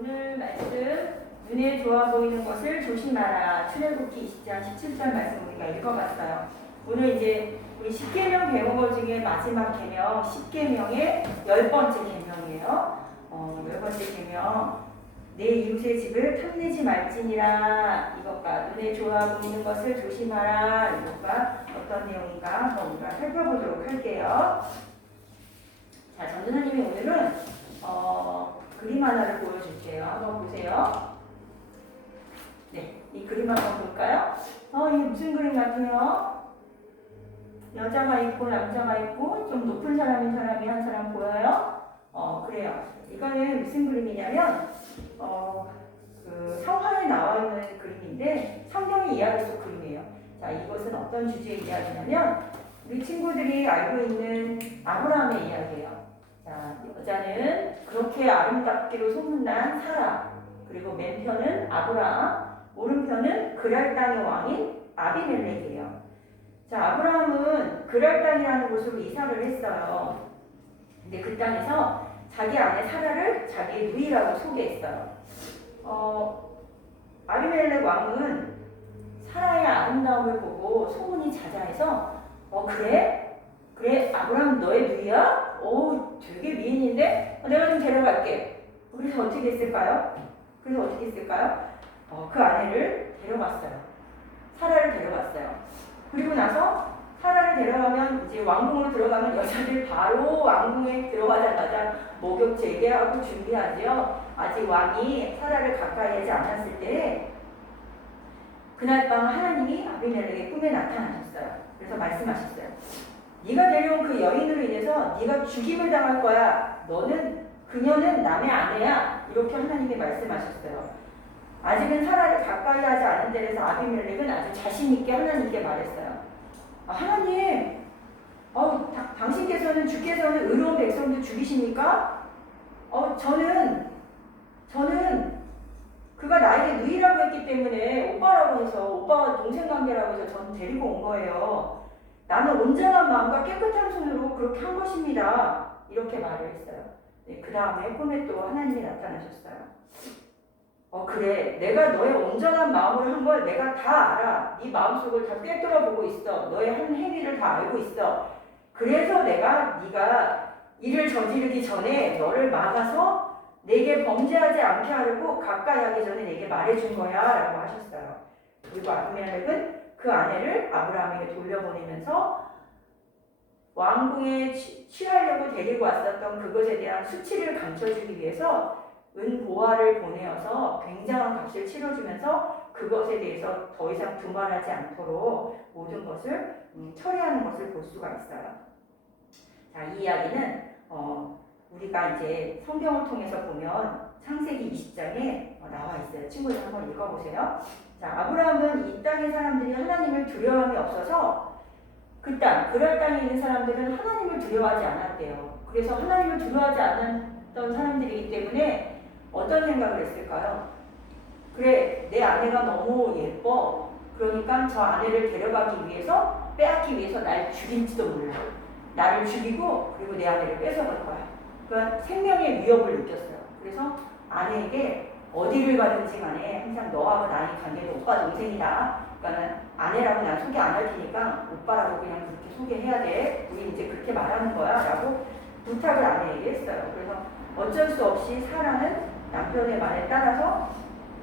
오늘 말씀 눈에 좋아 보이는 것을 조심하라. 출애굽기 20장 17절 말씀 우리가 읽어봤어요. 오늘 이제 우리 10계명 배운 것 중에 마지막 계명 10계명의 10번째 계명이에요. 10번째 계명 내 이웃의 집을 탐내지 말지니라. 이것과 눈에 좋아 보이는 것을 조심하라. 이것과 어떤 내용인가 한번 우리가 살펴보도록 할게요. 자, 전도사님이 오늘은 그림 하나를 보여줄게요. 한번 보세요. 네, 이 그림 한번 볼까요? 이게 무슨 그림 같아요? 여자가 있고 남자가 있고 좀 높은 사람인 사람이 한 사람 보여요? 그래요. 이거는 무슨 그림이냐면 그 성화에 나와 있는 그림인데 성경의 이야기 속 그림이에요. 자, 이것은 어떤 주제의 이야기냐면 우리 친구들이 알고 있는 아브라함의 이야기예요. 자, 여자는 그렇게 아름답기로 소문난 사라, 그리고 맨편은 아브라함, 오른편은 그랄 땅의 왕인 아비멜렉이에요. 자, 아브라함은 그랄 땅이라는 곳으로 이사를 했어요. 근데 그 땅에서 자기 아내 사라를 자기의 누이라고 소개했어요. 아비멜렉 왕은 사라의 아름다움을 보고 소문이 자자해서 그래 아브라함 너의 누이야? 되게 미인인데 내가 좀 데려갈게. 그래서 어떻게 했을까요? 그 아내를 데려갔어요. 사라를 데려갔어요. 그리고 나서 사라를 데려가면 이제 왕궁으로 들어가면 여자들 바로 왕궁에 들어가자마자 목욕 재개하고 준비하지요. 아직 왕이 사라를 가까이 하지 않았을 때 그날 밤 하나님이 아비멜렉의 꿈에 나타나셨어요. 그래서 말씀하셨어요. 네가 데려온 그 여인으로 인해서 네가 죽임을 당할 거야. 그녀는 남의 아내야. 이렇게 하나님이 말씀하셨어요. 아직은 사라를 가까이 하지 않은 데에서 아비멜렉은 아주 자신 있게 하나님께 말했어요. 하나님, 당신께서는 주께서는 의로운 백성도 죽이십니까? 저는 그가 나에게 누이라고 했기 때문에 오빠라고 해서 오빠와 동생 관계라고 해서 저는 데리고 온 거예요. 나는 온전한 마음과 깨끗한 손으로 그렇게 한 것입니다. 이렇게 말을 했어요. 네, 그 다음에 꿈에 또 하나님이 나타나셨어요. 그래, 내가 너의 온전한 마음으로 한 걸 내가 다 알아. 네 마음속을 다 꿰뚫어보고 있어. 너의 한 행위를 다 알고 있어. 그래서 네가 일을 저지르기 전에 너를 막아서 내게 범죄하지 않게 하려고 가까이 하기 전에 내게 말해준 거야 라고 하셨어요. 그리고 아비멜렉은 그 아내를 아브라함에게 돌려보내면서 왕궁에 취하려고 데리고 왔었던 그것에 대한 수치를 감춰주기 위해서 은보화를 보내어서 굉장한 값을 치러주면서 그것에 대해서 더 이상 두말하지 않도록 모든 것을 처리하는 것을 볼 수가 있어요. 자, 이 이야기는 우리가 이제 성경을 통해서 보면 창세기 20장에 나와 있어요. 친구들 한번 읽어보세요. 자, 아브라함은 이 땅의 사람들이 하나님을 두려움이 없어서 그 땅, 그랄 땅에 있는 사람들은 하나님을 두려워하지 않았대요. 그래서 하나님을 두려워하지 않았던 사람들이기 때문에 어떤 생각을 했을까요? 그래, 내 아내가 너무 예뻐. 그러니까 저 아내를 데려가기 위해서, 빼앗기 위해서 날 죽일지도 몰라. 나를 죽이고 그리고 내 아내를 뺏어갈 거야. 그러니까 생명의 위협을 느꼈어요. 그래서 아내에게 어디를 가든지 간에 항상 너하고 나의 관계는 오빠 동생이다. 그러니까 아내라고 난 소개 안 할 테니까 오빠라고 그냥 그렇게 소개해야 돼. 우리 이제 그렇게 말하는 거야. 라고 부탁을 아내에게 했어요. 그래서 어쩔 수 없이 사라는 남편의 말에 따라서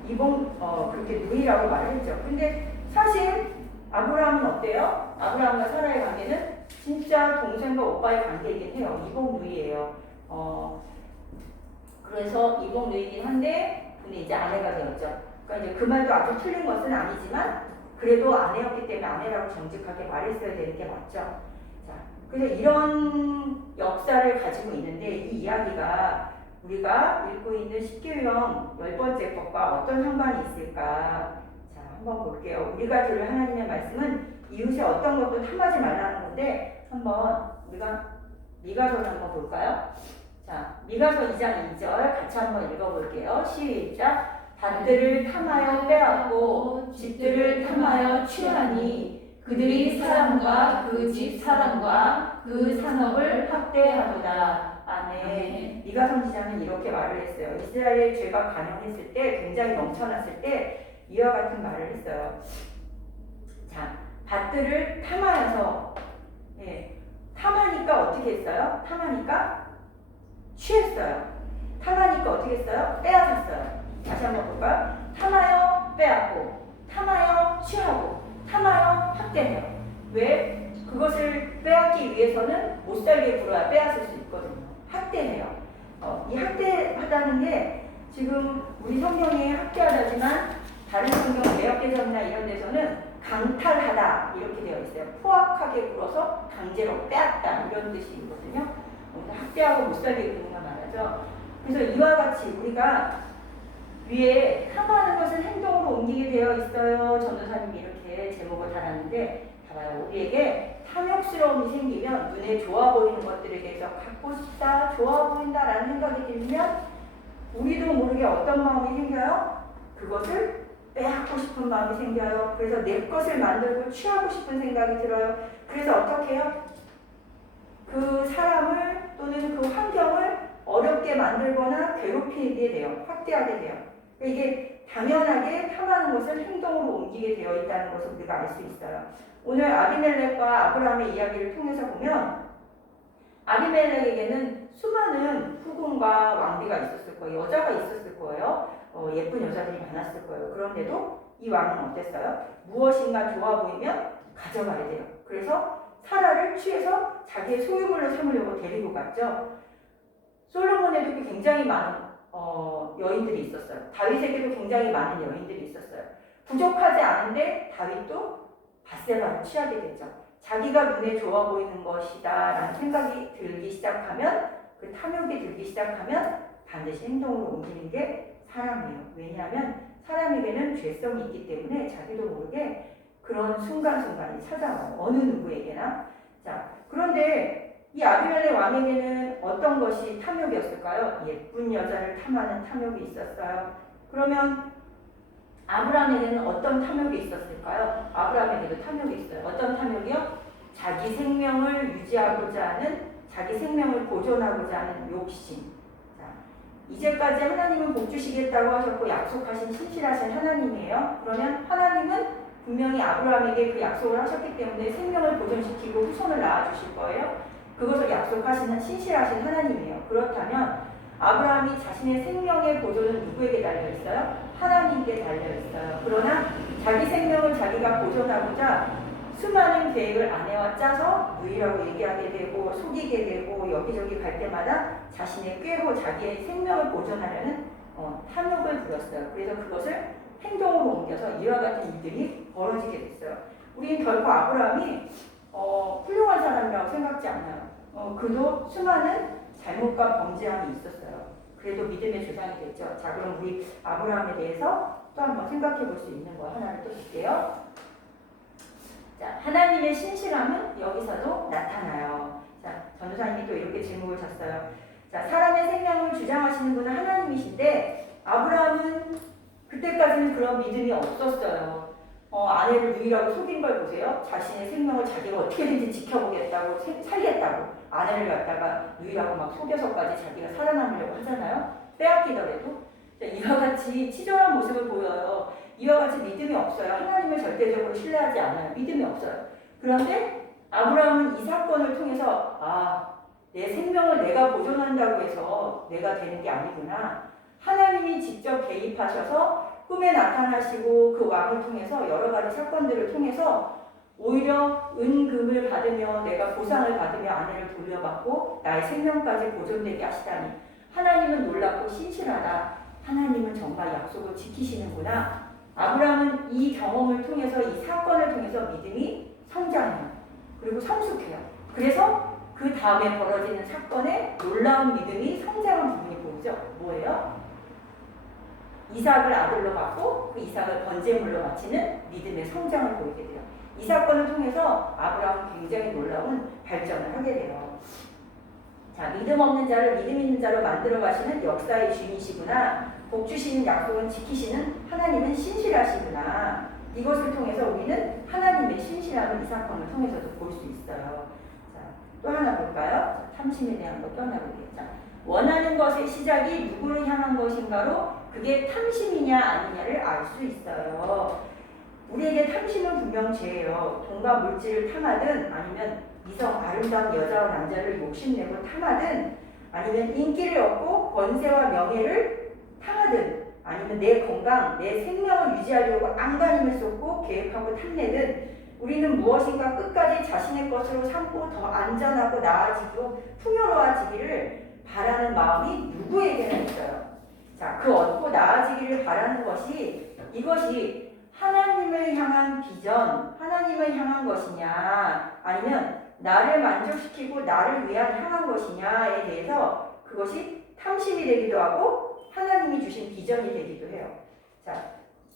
그렇게 누이라고 말을 했죠. 근데 사실 아브라함은 어때요? 아브라함과 사라의 관계는 진짜 동생과 오빠의 관계이긴 해요. 이복 누이예요. 그래서 이복 누이긴 한데 근데 이제 아내가 되었죠. 그러니까 이제 그 말도 아주 틀린 것은 아니지만 그래도 아내였기 때문에 아내라고 정직하게 말했어야 되는 게 맞죠. 자, 그래서 이런 역사를 가지고 있는데 이 이야기가 우리가 읽고 있는 10계명 10번째 것과 어떤 상관이 있을까? 자, 한번 볼게요. 우리가 들을 하나님의 말씀은 이웃의 어떤 것도 탐하지 말라는 건데 한번 우리가 미가서를 한번 볼까요? 자, 미가서 2장 2절 같이 한번 읽어볼게요. 시작! 밭들을 탐하여 빼앗고 집들을 탐하여 취하니 그들이 사람과 그 집 사람과 그 산업을 학대하도다. 아멘. 아멘. 미가 선지자는 이렇게 말을 했어요. 이스라엘의 죄가 간영했을 때, 굉장히 넘쳐났을 때 이와 같은 말을 했어요. 자, 밭들을 탐하여서, 예, 탐하니까 어떻게 했어요? 탐하니까 취했어요. 탐하니까 어떻게 했어요? 빼앗았어요. 다시 한번 볼까요? 탐하여 빼앗고, 탐하여 취하고, 탐하여 학대해요. 왜? 그것을 빼앗기 위해서는 못 살게 굴어야 빼앗을 수 있거든요. 학대해요. 이 학대하다는 게 지금 우리 성경에 학대하다지만 다른 성경 개역개정이나 이런 데서는 강탈하다 이렇게 되어 있어요. 포악하게 굴어서 강제로 빼앗다 이런 뜻이거든요. 학대하고 못 살게 구는 거 말하죠. 그래서 이와 같이 우리가 위에 탐하는 것을 행동으로 옮기게 되어 있어요. 전도사님이 이렇게 제목을 달았는데 봐봐요. 우리에게 탐욕스러움이 생기면 눈에 좋아 보이는 것들에 대해서 갖고 싶다, 좋아 보인다라는 생각이 들면 우리도 모르게 어떤 마음이 생겨요? 그것을 빼앗고 싶은 마음이 생겨요. 그래서 내 것을 만들고 취하고 싶은 생각이 들어요. 그래서 어떻게 해요? 그 사람을 또는 그 환경을 어렵게 만들거나 괴롭히게 돼요. 확대하게 돼요. 이게 당연하게 탐하는 것을 행동으로 옮기게 되어 있다는 것을 우리가 알 수 있어요. 오늘 아비멜렉과 아브라함의 이야기를 통해서 보면 아비멜렉에게는 수많은 후궁과 왕비가 있었을 거예요. 여자가 있었을 거예요. 예쁜 여자들이 많았을 거예요. 그런데도 이 왕은 어땠어요? 무엇인가 좋아 보이면 가져가야 돼요. 그래서 사라를 취해서 자기의 소유물로 삼으려고 데리고 갔죠. 솔로몬에도 굉장히 많은 여인들이 있었어요. 다윗에게도 굉장히 많은 여인들이 있었어요. 부족하지 않은데 다윗도 밧세바를 취하게 됐죠. 자기가 눈에 좋아 보이는 것이다 라는 생각이 들기 시작하면, 그 탐욕이 들기 시작하면 반드시 행동으로 옮기는 게 사람이에요. 왜냐하면 사람에게는 죄성이 있기 때문에 자기도 모르게 그런 순간순간이 찾아와요. 어느 누구에게나. 자, 그런데 이 아비멜렉 왕에게는 어떤 것이 탐욕이었을까요? 예쁜 여자를 탐하는 탐욕이 있었어요. 그러면 아브라함에게는 어떤 탐욕이 있었을까요? 아브라함에게도 탐욕이 있어요. 어떤 탐욕이요? 자기 생명을 유지하고자 하는, 자기 생명을 보존하고자 하는 욕심. 자, 이제까지 하나님은 복 주시겠다고 하셨고 약속하신 신실하신 하나님이에요. 그러면 하나님은 분명히 아브라함에게 그 약속을 하셨기 때문에 생명을 보존시키고 후손을 낳아주실 거예요. 그것을 약속하시는 신실하신 하나님이에요. 그렇다면 아브라함이 자신의 생명의 보존은 누구에게 달려있어요? 하나님께 달려있어요. 그러나 자기 생명을 자기가 보존하고자 수많은 계획을 아내와 짜서 누이라고 얘기하게 되고 속이게 되고 여기저기 갈 때마다 자신의 꾀로 자기의 생명을 보존하려는 탐욕을 부렸어요. 그래서 그것을 행동으로 옮겨서 이와 같은 일들이 벌어지게 됐어요. 우리는 결코 아브라함이 훌륭한 사람이라고 생각지 않아요. 그도 수많은 잘못과 범죄함이 있었어요. 그래도 믿음의 조상이 됐죠. 자, 그럼 우리 아브라함에 대해서 또 한번 생각해 볼 수 있는 거 하나를 또 볼게요. 자, 하나님의 신실함은 여기서도 나타나요. 자, 전도사님이 또 이렇게 제목을 줬어요. 자, 사람의 생명을 주장하시는 분은 하나님이신데 아브라함은 그때까지는 그런 믿음이 없었어요. 아내를 누이라고 속인 걸 보세요. 자신의 생명을 자기가 어떻게든지 지켜보겠다고, 살겠다고 아내를 갖다가 누이라고 막 속여서까지 자기가 살아남으려고 하잖아요. 빼앗기더라도. 이와 같이 치졸한 모습을 보여요. 이와 같이 믿음이 없어요. 하나님을 절대적으로 신뢰하지 않아요. 믿음이 없어요. 그런데 아브라함은 이 사건을 통해서 내 생명을 내가 보존한다고 해서 내가 되는 게 아니구나. 하나님이 직접 개입하셔서 꿈에 나타나시고 그 왕을 통해서 여러 가지 사건들을 통해서 오히려 은금을 받으며 내가 보상을 받으며 아내를 돌려받고 나의 생명까지 보존되게 하시다니 하나님은 놀랍고 신실하다. 하나님은 정말 약속을 지키시는구나. 아브라함은 이 경험을 통해서 이 사건을 통해서 믿음이 성장해요. 그리고 성숙해요. 그래서 그 다음에 벌어지는 사건에 놀라운 믿음이 성장한 부분이 보이죠. 뭐예요? 이삭을 아들로 받고 그 이삭을 번제물로 바치는 믿음의 성장을 보이게 돼요. 이 사건을 통해서 아브라함은 굉장히 놀라운 발전을 하게 돼요. 자, 믿음 없는 자를 믿음 있는 자로 만들어 가시는 역사의 주인이시구나. 복 주시는 약속은 지키시는 하나님은 신실하시구나. 이것을 통해서 우리는 하나님의 신실함을 이 사건을 통해서도 볼 수 있어요. 자, 또 하나 볼까요? 탐심에 대한 것도 하나 볼게요. 자, 원하는 것의 시작이 누구를 향한 것인가로 그게 탐심이냐 아니냐를 알 수 있어요. 우리에게 탐심은 분명 죄예요. 돈과 물질을 탐하든 아니면 이성 아름다운 여자와 남자를 욕심내고 탐하든 아니면 인기를 얻고 권세와 명예를 탐하든 아니면 내 건강, 내 생명을 유지하려고 안간힘을 쏟고 계획하고 탐내든 우리는 무엇인가 끝까지 자신의 것으로 삼고 더 안전하고 나아지고 풍요로워지기를 바라는 마음이 누구에게나 있어요. 자, 그 얻고 나아지기를 바라는 것이 이것이 하나님을 향한 비전, 하나님을 향한 것이냐 아니면 나를 만족시키고 나를 위한 향한 것이냐에 대해서 그것이 탐심이 되기도 하고 하나님이 주신 비전이 되기도 해요. 자,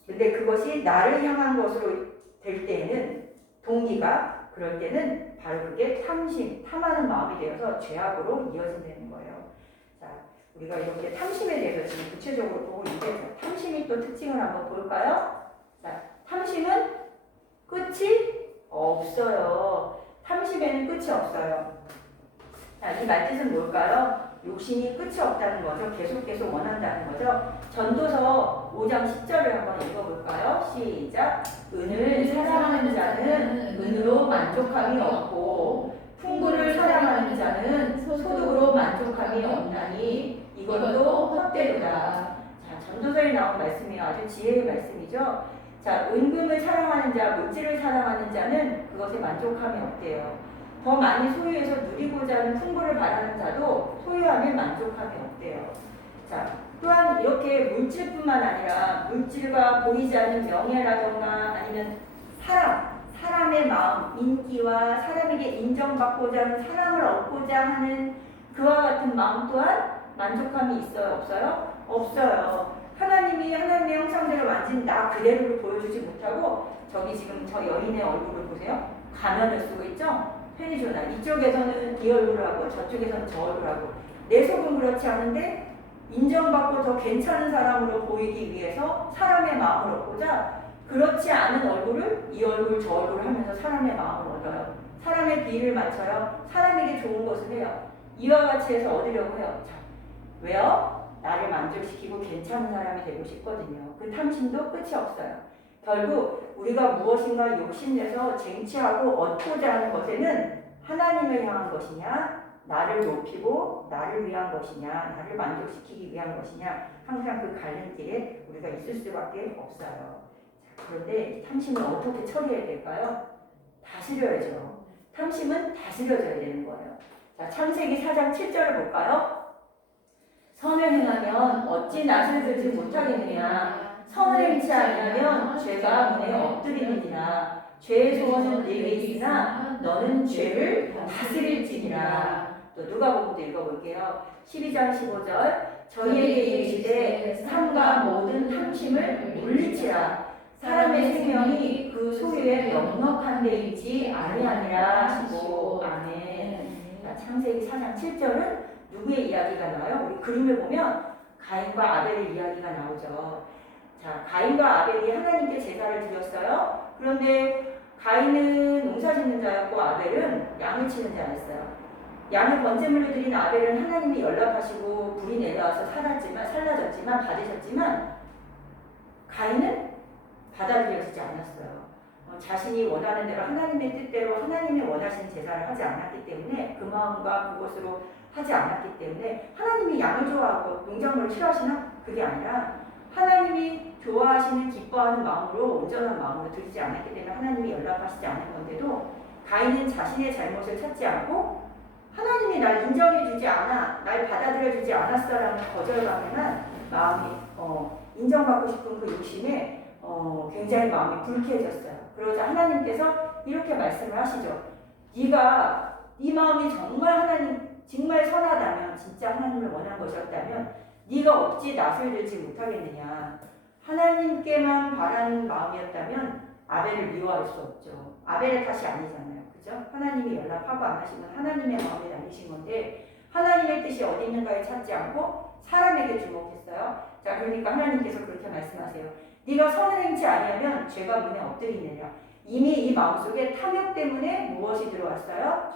근데 그것이 나를 향한 것으로 될 때에는 동기가 그럴 때는 바로 그게 탐심, 탐하는 마음이 되어서 죄악으로 이어진다는 거예요. 자, 우리가 이렇게 탐심에 대해서 지금 구체적으로 보고 있는데 탐심이 또 특징을 한번 볼까요? 자, 탐심은 끝이 없어요. 탐심에는 끝이 없어요. 자, 이 말뜻은 뭘까요? 욕심이 끝이 없다는 거죠. 계속 원한다는 거죠. 전도서 5장 10절을 한번 읽어볼까요? 시작. 은을 사랑하는 자는 은으로 만족함이 없고 풍부를 사랑하는 자는 소득으로 만족함이 없나니 이것도 헛되도다. 자, 전도서에 나온 말씀이에요. 아주 지혜의 말씀이죠. 자, 은금을 사랑하는 자, 물질을 사랑하는 자는 그것에 만족함이 없대요. 더 많이 소유해서 누리고자 하는 풍부를 바라는 자도 소유함에 만족함이 없대요. 자, 또한 이렇게 물질뿐만 아니라 물질과 보이지 않는 명예라던가 아니면 사람의 마음, 인기와 사람에게 인정받고자 하는 사랑을 얻고자 하는 그와 같은 마음 또한 만족함이 있어요? 없어요? 없어요. 하나님이 하나님의 형상대로 만진 나 그대로를 보여주지 못하고 저기 지금 저 여인의 얼굴을 보세요. 가면을 쓰고 있죠? 페니조나 이쪽에서는 이 얼굴을 하고 저쪽에서는 저 얼굴을 하고 내 속은 그렇지 않은데 인정받고 더 괜찮은 사람으로 보이기 위해서 사람의 마음을 얻고자 그렇지 않은 얼굴을 이 얼굴 저 얼굴을 하면서 사람의 마음을 얻어요. 사람의 비위를 맞춰요. 사람에게 좋은 것을 해요. 이와 같이 해서 얻으려고 해요. 자, 왜요? 나를 만족시키고 괜찮은 사람이 되고 싶거든요. 그 탐심도 끝이 없어요. 결국 우리가 무엇인가 욕심내서 쟁취하고 얻고자 하는 것에는 하나님을 향한 것이냐 나를 높이고 나를 위한 것이냐 나를 만족시키기 위한 것이냐 항상 그 갈림길에 우리가 있을 수밖에 없어요. 자, 그런데 탐심을 어떻게 처리해야 될까요? 다스려야죠. 탐심은 다스려져야 되는 거예요. 자, 창세기 4장 7절을 볼까요? 선을 행하면 어찌 낯을 들지 못하겠느냐 선을 행치 아니하면 죄가 문에 엎드리느니라. 죄의 소원은 네게 있으나 너는 죄를 다스릴지니라. 또 누가복음도 읽어볼게요. 12장 15절 저희에게 이르시되 삶과 모든 탐심을 물리치라. 사람의 생명이 그 소유에 넉넉한 데 있지 아니하니라 하시고 아멘. 자, 창세기 4장 7절은 누구의 이야기가 나와요? 우리 그림을 보면 가인과 아벨의 이야기가 나오죠. 자, 가인과 아벨이 하나님께 제사를 드렸어요. 그런데 가인은 농사짓는 자였고 아벨은 양을 치는 자였어요. 양을 번제물로 드린 아벨은 하나님이 연락하시고 불이 내려와서 살라졌지만 받으셨지만 가인은 받아들여지지 않았어요. 자신이 원하는 대로 하나님의 뜻대로 하나님이 원하신 제사를 하지 않았기 때문에 그 마음과 그것으로 하지 않았기 때문에 하나님이 양을 좋아하고 농작물을 싫어하시나? 그게 아니라 하나님이 좋아하시는 기뻐하는 마음으로 온전한 마음으로 드리지 않았기 때문에 하나님이 연락하시지 않은 건데도 가인은 자신의 잘못을 찾지 않고 하나님이 날 인정해주지 않아 날 받아들여주지 않았어라는 거절감에만 마음이 인정받고 싶은 그 욕심에 굉장히 마음이 불쾌해졌어요. 그러자 하나님께서 이렇게 말씀을 하시죠. 네가 네 마음이 정말 선하다면 진짜 하나님을 원한 것이었다면 네가 어찌 낯을 들지 못하겠느냐. 하나님께만 바라는 마음이었다면 아벨을 미워할 수 없죠. 아벨의 탓이 아니잖아요. 그죠? 하나님이 연락하고 안 하시면 하나님의 마음에 달리신 건데 하나님의 뜻이 어디 있는가에 찾지 않고 사람에게 주목했어요. 자, 그러니까 하나님께서 그렇게 말씀하세요. 네가 선을 행치 아니하면 죄가 문에 엎드리느냐. 이미 이 마음속에 탐욕 때문에 무엇이 들어왔어요?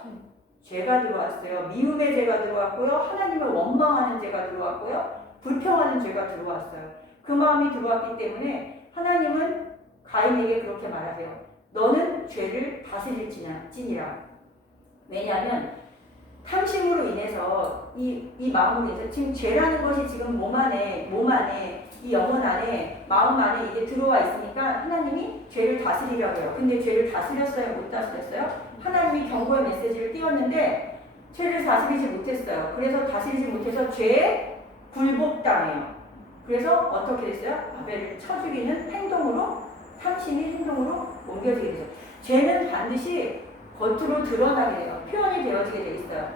죄가 들어왔어요. 미움의 죄가 들어왔고요. 하나님을 원망하는 죄가 들어왔고요. 불평하는 죄가 들어왔어요. 그 마음이 들어왔기 때문에 하나님은 가인에게 그렇게 말하세요. 너는 죄를 다스릴지니라. 왜냐하면 탐심으로 인해서 이 마음으로 인해서 지금 죄라는 것이 지금 몸 안에 이 영혼 안에 마음 안에 이게 들어와 있으니까 하나님이 죄를 다스리려고 해요. 근데 죄를 다스렸어요? 못 다스렸어요? 하나님이 경고의 메시지를 띄웠는데 죄를 다스리지 못했어요. 그래서 다스리지 못해서 죄에 굴복당해요. 그래서 어떻게 됐어요? 아벨을 쳐 죽이는 행동으로 탐심이 행동으로 옮겨지게 되죠. 죄는 반드시 겉으로 드러나게 돼요. 표현이 되어지게 돼 있어요.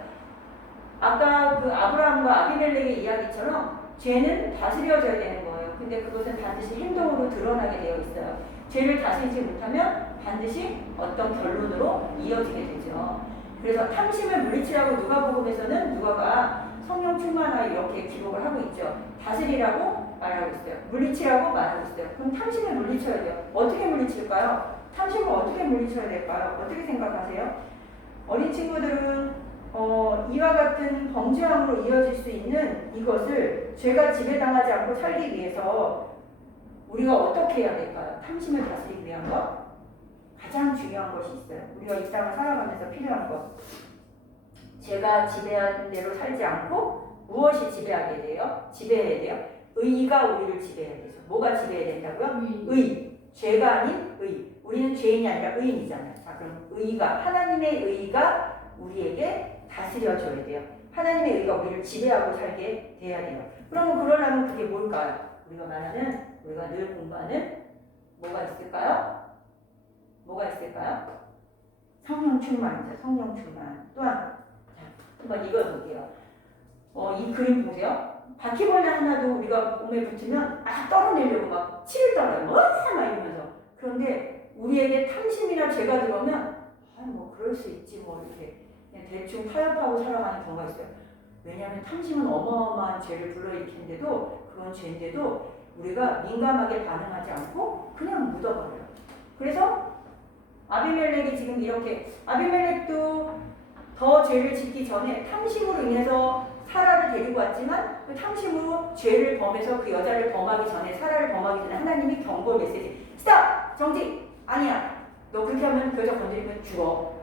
아까 그 아브라함과 아비멜렉의 이야기처럼 죄는 다스려져야 되는 거예요. 근데 그것은 반드시 행동으로 드러나게 되어 있어요. 죄를 다스리지 못하면 반드시 어떤 결론으로 이어지게 되죠. 그래서 탐심을 물리치라고 누가복음에서는 누가가 성령 충만하여 이렇게 기록을 하고 있죠. 다스리라고 말하고 있어요. 물리치라고 말하고 있어요. 그럼 탐심을 물리쳐야 돼요. 어떻게 물리칠까요? 탐심을 어떻게 물리쳐야 될까요? 어떻게 생각하세요? 어린 친구들은 이와 같은 범죄함으로 이어질 수 있는 이것을 죄가 지배당하지 않고 살기 위해서 우리가 어떻게 해야 될까요? 탐심을 다스리기 위한 것? 가장 중요한 것이 있어요. 우리가 이 땅을 살아가면서 필요한 것. 죄가 지배하는 대로 살지 않고 무엇이 지배하게 돼요? 지배해야 돼요? 의가 우리를 지배해야 되죠. 뭐가 지배해야 된다고요? 의. 죄가 아닌 의. 우리는 죄인이 아니라 의인이잖아요. 자, 그럼 의가, 하나님의 의가 우리에게 다스려줘야 돼요. 하나님의 의가 우리를 지배하고 살게 돼야 돼요. 그러면 그러려면 그게 뭘까요? 우리가 늘 공부하는 뭐가 있을까요? 뭐가 있을까요? 성령 충만이죠. 성령 충만. 또한 한번 읽어볼게요. 이 그림 보세요. 바퀴벌레 하나도 우리가 몸에 붙으면 떨어내려고 막 치를 떨어요. 막 이러면서. 그런데 우리에게 탐심이나 죄가 들어오면 뭐 그럴 수 있지 뭐 이렇게 그냥 대충 타협하고 살아가는 경우가 있어요. 왜냐하면 탐심은 어마어마한 죄를 불러일으키는데도 그건 죄인데도 우리가 민감하게 반응하지 않고 그냥 묻어버려요. 그래서 아비멜렉이 지금 이렇게 아비멜렉도 더 죄를 짓기 전에 탐심으로 인해서 사라를 데리고 왔지만 그 탐심으로 죄를 범해서 그 여자를 범하기 전에 사라를 범하기 전에 하나님이 경고 메시지 스탑! 정지! 아니야. 너 그렇게 하면 그 여자 건드리면 죽어.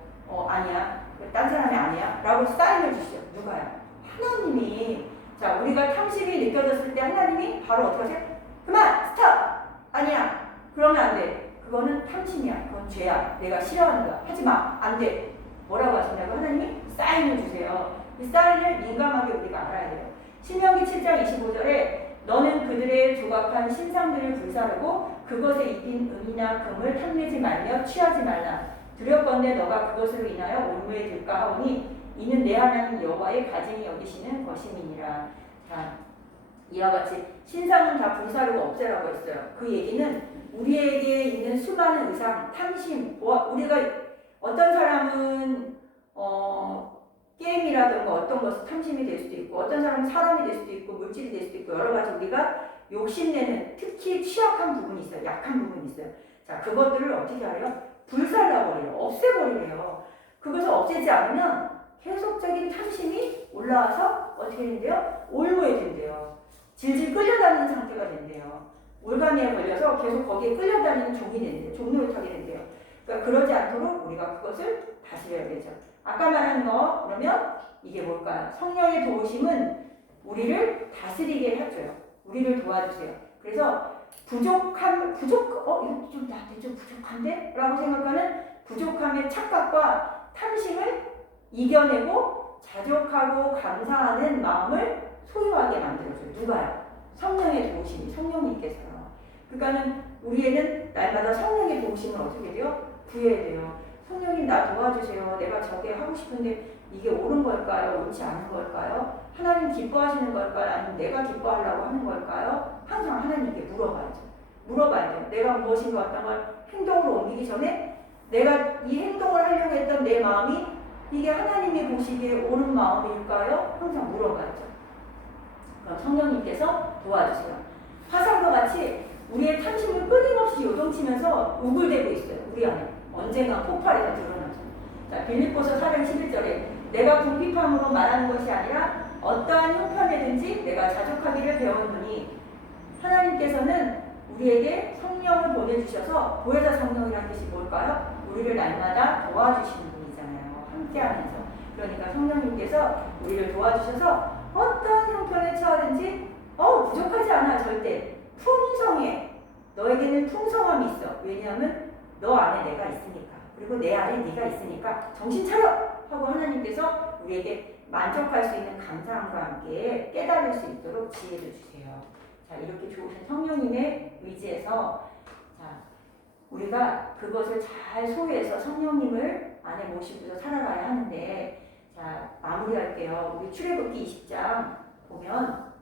아니야. 딴 사람이 아니야. 라고 사인을 주시죠. 누가요? 하나님이. 자, 우리가 탐심이 느껴졌을 때 하나님이 바로 어떻게 하세요? 그만! 스탑! 아니야. 그러면 안 돼. 그거는 탐심이야. 그건 죄야. 내가 싫어하는 거야. 하지 마. 안 돼. 뭐라고 하신다고? 하나님이 사인을 주세요. 이 사인을 민감하게 우리가 알아야 돼요. 신명기 7장 25절에 너는 그들의 조각한 신상들을 불사르고 그것에 입힌 은이나 금을 탐내지 말며 취하지 말라. 두렵건대 너가 그것으로 인하여 올무에 들까 하오니 이는 내 하나님 여호와의 가증히 여기시는 것임이니라. 자, 이와 같이 신상은 다 불사르고 없애라고 했어요. 그 얘기는 우리에게 있는 수많은 의상, 탐심, 우리가 어떤 사람은 게임이라든가 어떤 것은 탐심이 될 수도 있고 어떤 사람은 사람이 될 수도 있고 물질이 될 수도 있고 여러 가지 우리가 욕심내는 특히 취약한 부분이 있어요. 약한 부분이 있어요. 자, 그것들을 어떻게 하래요? 불살라버려요. 없애버리래요. 그것을 없애지 않으면 계속적인 탐심이 올라와서 어떻게 된대요? 올무에 된대요. 질질 끌려다니는 상태가 된대요. 올가미에 걸려서 계속 거기에 끌려다니는 종이 된대요. 종노릇하게 된대요. 그러니까 그러지 않도록 우리가 그것을 다스려야 되죠. 아까 말한 거 그러면 이게 뭘까요? 성령의 도우심은 우리를 다스리게 해줘요. 우리를 도와주세요. 그래서 이거 좀 나한테 좀 부족한데? 라고 생각하는 부족함의 착각과 탐심을 이겨내고 자족하고 감사하는 마음을 소유하게 만들어줘요. 누가요? 성령의 도우심이, 성령님께서요. 그러니까는 우리에는 날마다 성령의 도우심을 어떻게 돼요? 구해야 돼요. 성령님 나 도와주세요. 내가 저게 하고 싶은데 이게 옳은 걸까요? 옳지 않은 걸까요? 하나님 기뻐하시는 걸까요? 아니면 내가 기뻐하려고 하는 걸까요? 항상 하나님께 물어봐야죠. 물어봐야 돼요. 내가 무엇인가 어떤 걸 행동으로 옮기기 전에 내가 이 행동을 하려고 했던 내 마음이 이게 하나님이 보시기에 옳은 마음일까요? 항상 물어봐야죠. 그럼 성령님께서 도와주세요. 화상과 같이 우리의 탐심을 끊임없이 요동치면서 우글대고 있어요. 우리 안에. 언젠가 폭발해서 드러나죠. 자, 빌립보서 4장 11절에 내가 궁핍함으로 말하는 것이 아니라 어떠한 형편에든지 내가 자족하기를 배웠노니 하나님께서는 우리에게 성령을 보내주셔서 보혜사 성령이라는 뜻이 뭘까요? 우리를 날마다 도와주시는 분이잖아요. 함께하면서. 그러니까 성령님께서 우리를 도와주셔서 어떤 형편에 처하든지 부족하지 않아. 절대 풍성해. 너에게는 풍성함이 있어. 왜냐하면 너 안에 내가 있으니까. 그리고 내 안에 네가 있으니까 정신 차려! 하고 하나님께서 우리에게 만족할 수 있는 감사함과 함께 깨달을 수 있도록 지혜를 주세요. 자, 이렇게 좋으신 성령님의 의지에서 자, 우리가 그것을 잘 소유해서 성령님을 안에 모시고서 살아가야 하는데, 자, 마무리할게요. 우리 출애굽기 20장 보면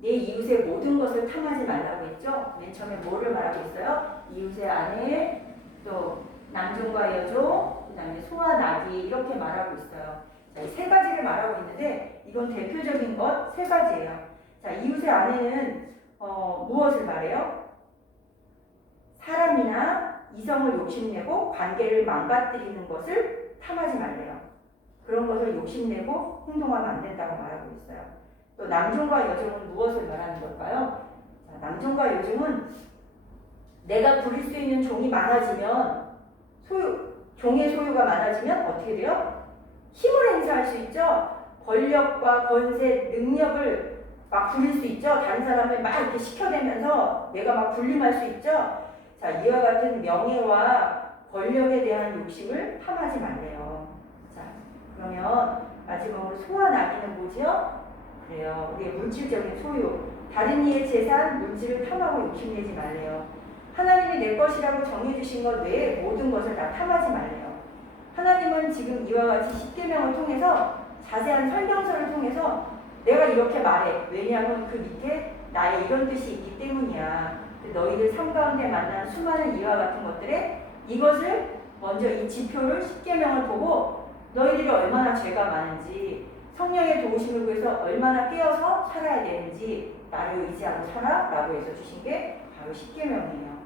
내 이웃의 모든 것을 탐하지 말라고 했죠. 맨 처음에 뭐를 말하고 있어요? 이웃의 아내, 또 남종과 여종, 그 다음에 소와 나귀 이렇게 말하고 있어요. 자, 이 세 가지를 말하고 있는데 이건 대표적인 것 세 가지예요. 자, 이웃의 아내는 무엇을 말해요? 사람이나 이성을 욕심내고 관계를 망가뜨리는 것을 탐하지 말래요. 그런 것을 욕심내고 행동하면 안 된다고 말하고 있어요. 또 남종과 여종은 무엇을 말하는 걸까요? 자, 남종과 여종은 내가 부릴 수 있는 종이 많아지면 종의 소유가 많아지면 어떻게 돼요? 힘을 행사할 수 있죠. 권력과 권세, 능력을 막 부릴 수 있죠. 다른 사람을 막 이렇게 시켜대면서 내가 막 군림할 수 있죠. 자, 이와 같은 명예와 권력에 대한 욕심을 탐하지 말래요. 자, 그러면 마지막으로 소와 나귀는 뭐죠? 그래요. 우리의 물질적인 소유, 다른 이의 재산, 물질을 탐하고 욕심내지 말래요. 하나님이 내 것이라고 정해주신 것 외에 모든 것을 다 탐하지 말래요. 하나님은 지금 이와 같이 십계명을 통해서 자세한 설명서를 통해서 내가 이렇게 말해. 왜냐하면 그 밑에 나의 이런 뜻이 있기 때문이야. 너희들 삶 가운데 만난 수많은 이와 같은 것들에 이것을 먼저 이 지표를 십계명을 보고 너희들이 얼마나 죄가 많은지 성령의 도우심을 구해서 얼마나 깨어서 살아야 되는지 나를 의지하고 살아 라고 해서 주신 게 바로 십계명이에요.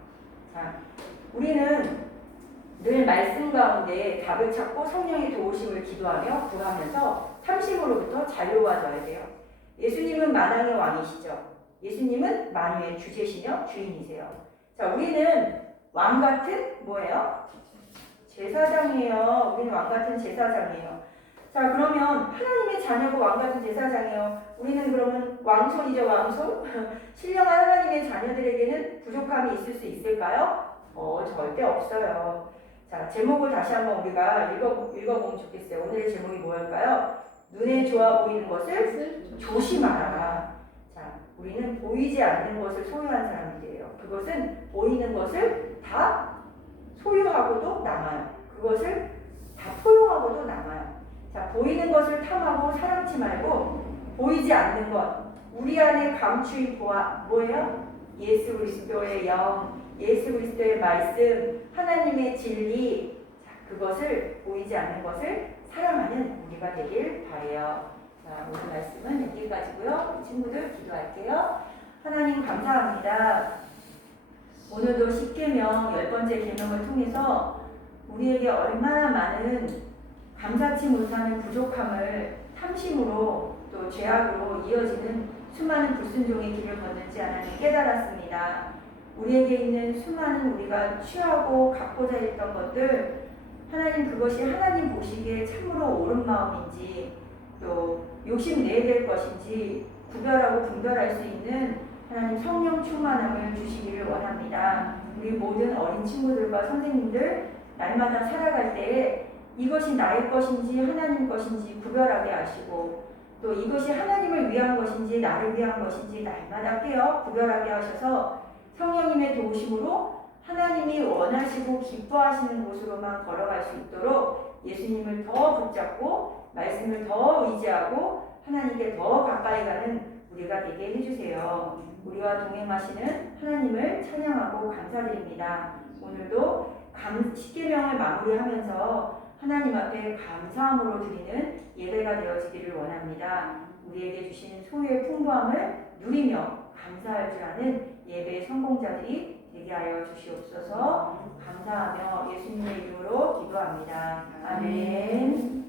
자, 우리는 늘 말씀 가운데 답을 찾고 성령의 도우심을 기도하며 구하면서 탐심으로부터 자유로워져야 돼요. 예수님은 만왕의 왕이시죠. 예수님은 만유의 주제시며 주인이세요. 자, 우리는 왕 같은 뭐예요? 제사장이에요. 우리는 왕 같은 제사장이에요. 자, 그러면 하나님의 자녀고 왕 같은 제사장이에요. 우리는 그러면 왕손이죠, 왕손? 신령한 하나님의 자녀들에게는 부족함이 있을 수 있을까요? 절대 없어요. 자, 제목을 다시 한번 우리가 읽어보면 좋겠어요. 오늘의 제목이 뭐였을까요? 눈에 좋아 보이는 것을 조심하라. 자, 우리는 보이지 않는 것을 소유한 사람들이에요. 그것은 보이는 것을 다 소유하고도 남아요. 그것을 다 포용하고도 남아요. 자, 보이는 것을 탐하고 사랑치 말고 보이지 않는 것, 우리 안에 감추인 뭐예요? 예수 그리스도의 영, 예수 그리스도의 말씀, 하나님의 진리, 자, 그것을 보이지 않는 것을 사랑하는 우리가 되길 바라요. 자, 오늘 말씀은 여기까지고요. 친구들 기도할게요. 하나님 감사합니다. 오늘도 십계명 10번째 계명을 통해서 우리에게 얼마나 많은 감사치 못하는 부족함을 탐심으로 또 죄악으로 이어지는 수많은 불순종의 길을 걷는지 하나님 깨달았습니다. 우리에게 있는 수많은 우리가 취하고 갖고자 했던 것들, 하나님 그것이 하나님 보시기에 참으로 옳은 마음인지 또 욕심내야 될 것인지 구별하고 분별할 수 있는 하나님 성령 충만함을 주시기를 원합니다. 우리 모든 어린 친구들과 선생님들 날마다 살아갈 때에 이것이 나의 것인지 하나님 것인지 구별하게 하시고 또 이것이 하나님을 위한 것인지 나를 위한 것인지 날마다 깨어 구별하게 하셔서 성령님의 도우심으로 하나님이 원하시고 기뻐하시는 곳으로만 걸어갈 수 있도록 예수님을 더 붙잡고 말씀을 더 의지하고 하나님께 더 가까이 가는 우리가 되게 해주세요. 우리와 동행하시는 하나님을 찬양하고 감사드립니다. 오늘도 십계명을 마무리하면서 하나님 앞에 감사함으로 드리는 예배가 되어지기를 원합니다. 우리에게 주신 소유의 풍부함을 누리며 감사할 줄 아는 예배의 성공자들이 되게 하여 주시옵소서. 감사하며 예수님의 이름으로 기도합니다. 아멘.